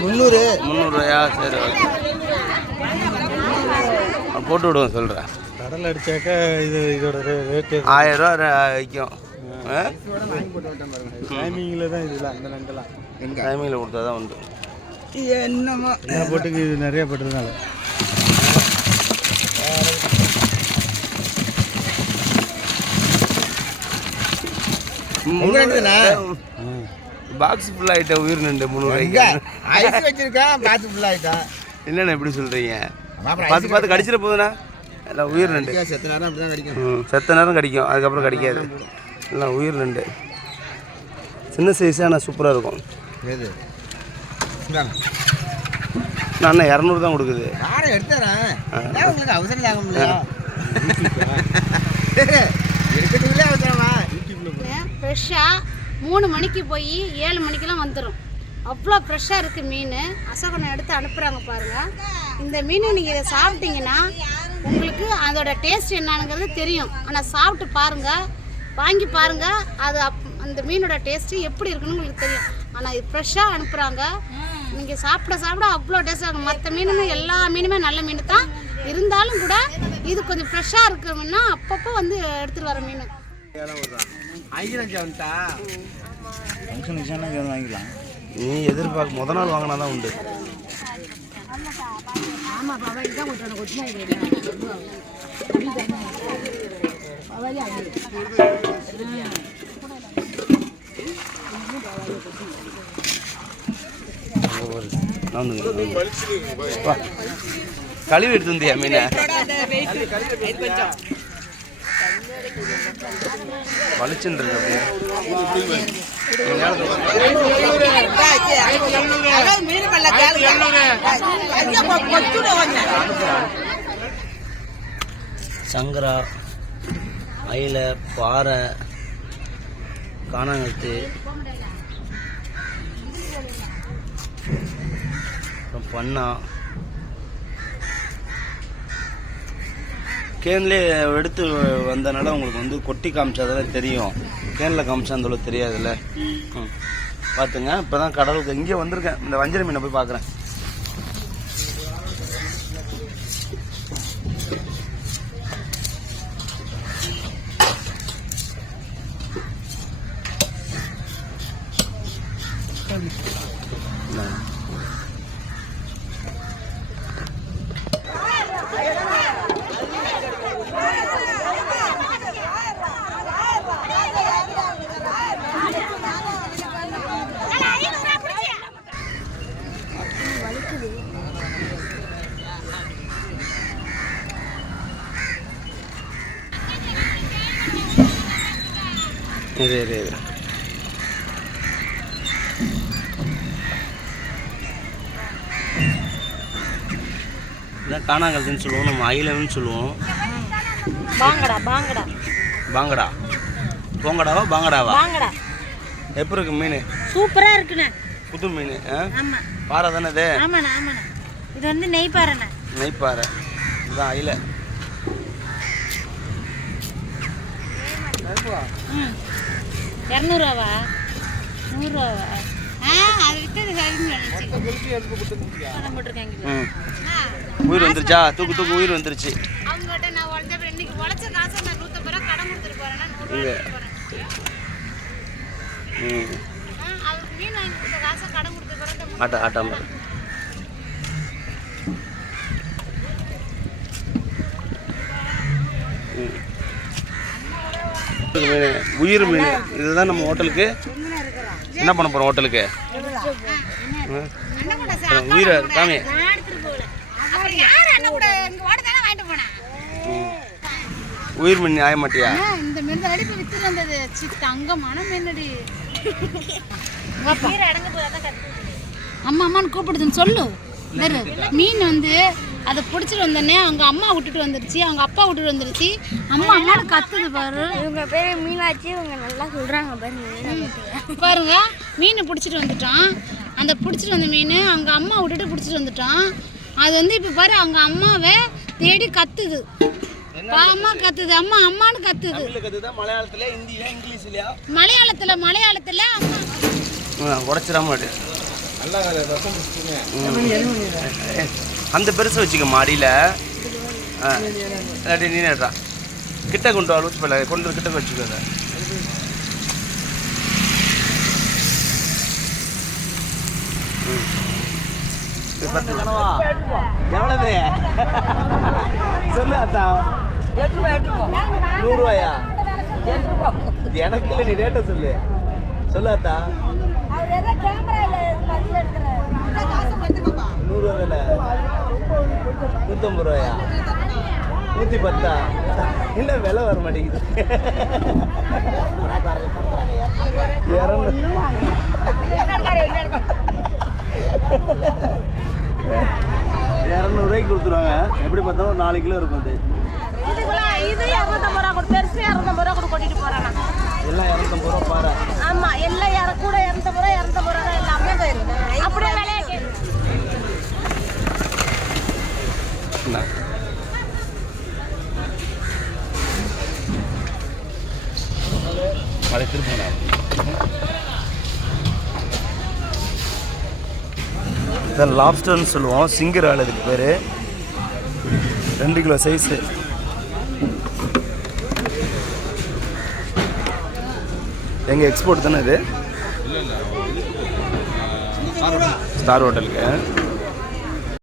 முந்நூறு. முந்நூறுரூவாயா சரி ஓகே. போட்டு விடுவோம் சொல்கிறேன் கடல் அடிச்சாக்கா இது இதோட ரேட்டு ஆயிரம் ரூபா விற்கும் டைமிங்கில் தான் இதில் அந்த நண்டெல்லாம் டைமிங்கில் கொடுத்தா தான் உண்டு. என்னமோ. எல்லா போட்டுக்கு இது நிறைய போட்டதுனால இருக்குதுண்ணா? பாக்ஸ் ஃபுல் ஆகிட்ட உயிர் நண்டு எங்க? முந்நூறுவாய்க்கு ஐஸ் வச்சிருக்கான் பார்த்து ஃபுல் ஆயிட்டான் என்னண்ணா எப்படி சொல்கிறீங்க அப்புறம் பார்த்து பார்த்து கடிச்சிட போகுதுண்ணா. எல்லாம் உயிர் நண்டு செத்த நேரம் அப்படி தான் கிடைக்கும் செத்த நேரம் கடிக்கும் அதுக்கப்புறம் கடிக்காது. எல்லாம் உயிர் நண்டு சின்ன சைஸாக ஆனால் சூப்பராக இருக்கும். எது. நான் அண்ணா இரநூறு தான் கொடுக்குது. நானும் எடுத்துறேன். உங்களுக்கு தாங்க அவசரமா. ஃப்ரெஷ்ஷாக மூணு மணிக்கு போய் ஏழு மணிக்கெல்லாம் வந்துடும் அவ்வளோ ஃப்ரெஷ்ஷாக இருக்குது மீன். அசோகனை எடுத்து அனுப்புகிறாங்க பாருங்கள் இந்த மீன் நீங்கள் இதை சாப்பிட்டீங்கன்னா உங்களுக்கு அதோட டேஸ்ட் என்னங்கிறது தெரியும். ஆனால் சாப்பிட்டு பாருங்கள் வாங்கி பாருங்கள் அது அப் அந்த மீனோட டேஸ்ட்டு எப்படி இருக்குன்னு உங்களுக்கு தெரியும். ஆனால் இது ஃப்ரெஷ்ஷாக அனுப்புகிறாங்க நீங்கள் சாப்பிட சாப்பிட அவ்வளோ டேஸ்ட்டாக இருக்கும் மற்ற மீனுமே எல்லா மீனுமே நல்ல மீன் தான். இருந்தாலும் கூட இது கொஞ்சம் ஃப்ரெஷ்ஷாக இருக்குன்னா அப்பப்போ வந்து எடுத்துகிட்டு வர மீன். வந்துட்டா ஃபங்க்ஷன் விஷயம் வாங்கிக்கலாம் நீ எதிர்பார்க்க முத நாள் வாங்கினா தான். உண்டு. கழுவி எடுத்து மீனை? வலிச்சுன்னு இருக்கு அப்படியே சங்கரா அயில பாறை காணாங்கத்து அப்புறம் பண்ணா கேன்லேயே எடுத்து வந்தனால உங்களுக்கு வந்து கொட்டி காமிச்சாதானே தெரியும். கேனில் காமிச்சா அந்த அளவுக்கு தெரியாதுல்ல? பார்த்துங்க இப்போ தான் கடலுக்கு இங்கே வந்திருக்கேன். இந்த வஞ்சர மீனை போய் பார்க்குறேன் இது இது இது இதான் காணாங்கல்துன்னு சொல்லுவோம் நம்ம அயிலன்னு சொல்லுவோம் பாங்கடா பாங்கடா பாங்கடா போங்கடாவா பாங்கடாவா பாங்கடா எப்படி இருக்கு மீன் சூப்பரா இருக்குண்ணே புது மீன் ஆமா பாறை தானே இது ஆமாண்ணே ஆமாண்ணே இது வந்து நெய் பாருண்ணே நெய்ப்பாறை இதுதான் அயில ம் இரநூறுவாவா? நூறுரூவாவா ஆ அது விற்றது பணம் போட்டிருக்காங்க ம். உயிர் வந்துருச்சா? தூக்கு தூக்கு உயிர் வந்துருச்சு. அவங்ககிட்ட நான் உழைச்ச இன்னைக்கு உழைச்ச காசை நான் நூற்றம்பது ரூபா கடன் கொடுத்துட்டு போறேன்னா நூறுரூவா இங்க. எடுத்துட்டு போறேன். ம். ஆ, அவருக்கு மீன் வாங்கி கொடுத்த காசை கடன் கொடுத்துட்டு போறேன் ஆட்டாம மீன் உயிர் மீன். இதுதான் நம்ம ஹோட்டலுக்கு. என்ன பண்ண போகிறோம் ஹோட்டலுக்கு? அண்ணன் கூட ஆ, உயிரை காமி உயிர் மீன் ஆய மாட்டியா இந்த மீன் அடிப்பு வித்து வந்தது. தங்கமான மீனடி. அம்மா அம்மான்னு கூப்பிடுதுன்னு சொல்லு. மீன் வந்து அதை பிடிச்சிட்டு வந்தோடனே அவங்க அம்மா விட்டுட்டு வந்துருச்சு அவங்க அப்பா விட்டுட்டு வந்துருச்சு. அம்மா அம்மானு கத்துது பாரு. இவங்க பேர் மீனாட்சி இவங்க நல்லா சொல்றாங்க பாருங்க பாருங்க மீன் பிடிச்சிட்டு வந்துட்டான். அந்த பிடிச்சிட்டு வந்த மீன் அவங்க அம்மா விட்டுட்டு பிடிச்சிட்டு வந்துட்டான். அது வந்து இப்போ பாரு அவங்க அம்மாவை தேடி கத்துது. அம்மா கத்துது? அம்மா அம்மான்னு கத்துது. மலையாளத்தில் ஹிந்தியா இங்கிலீஷ்லையா? மலையாளத்துல மலையாளத்துல அம்மா. உடச்சிடாம மாட்டேன் நல்லா ரசம் முடிச்சுங்க அந்த பெருசு வச்சுக்க மாடியில். ஆ இல்லாட்டி நீ நடுறா கிட்ட கொண்டு வா லூஸ் பண்ணல கொண்டு கிட்ட வச்சுக்கோ அதை ம். இது பத்து எவ்வளவு? சொல்லு அத்தா. நூறுரூவாயா எனக்கு இல்லை நீ ரேட்டை சொல்லு. சொல்லு அத்தா நூறுரூவா தானே நூற்றம்பது ரூபாயா? நூற்றி பத்தா இல்லை விலை வர மாட்டேங்குது? இரநூறு. இரநூறுவாய்க்கு கொடுத்துருவாங்க. எப்படி பார்த்தாலும் ஒரு நாலு கிலோ இருக்கும் அது. இது இரநூத்தம்பது ரூபா கொடு. பெருசு இரநூத்தம்பது ரூபா கொடு கொட்டிட்டு நான். எல்லாம் இரநூத்தம்பது ரூபா பாரு ஆமா எல்லாம் இற கூட இரநூத்தம்பது ரூபா இரநூத்தம்பது ரூபா தான் எல்லாமே அப்படியே விலையா கேட்டு என்ன? மழை திருப்பி இதை லாப்ஸ்டர்னு சொல்லுவோம். சிங்கரால் இதுக்கு பேர். ரெண்டு கிலோ சைஸு எங்கள் எக்ஸ்போர்ட் தானே இது ஸ்டார் ஹோட்டலுக்கு